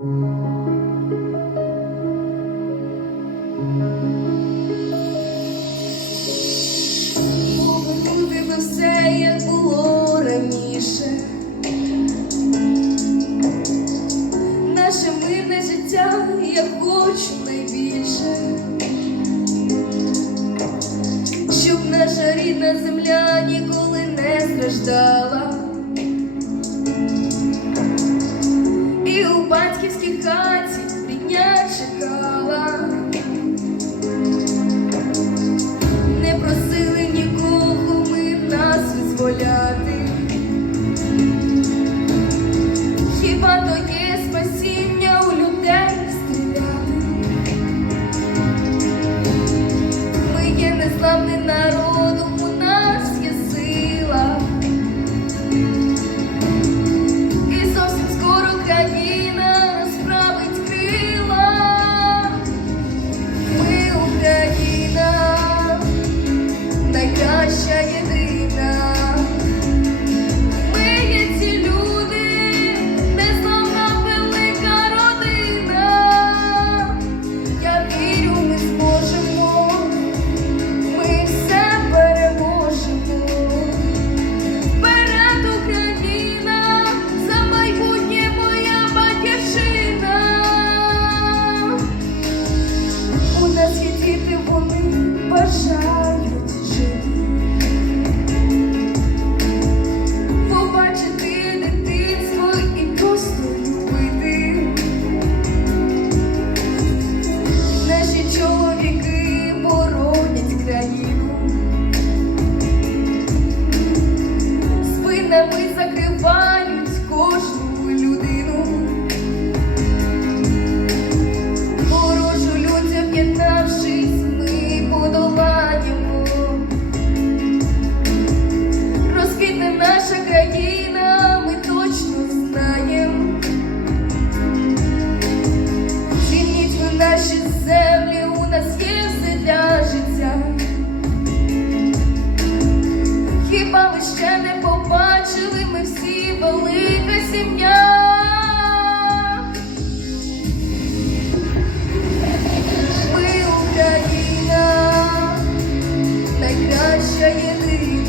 Повернути би все, як було раніше. Наше мирне життя я хочу найбільше, щоб наша рідна земля ніколи не страждала. батьківській хаті рідня чекала, не просили нікого ми нас визволяти. Хіба то є спасіння у людей стріляти? Ми є неславним народом. your Jayendri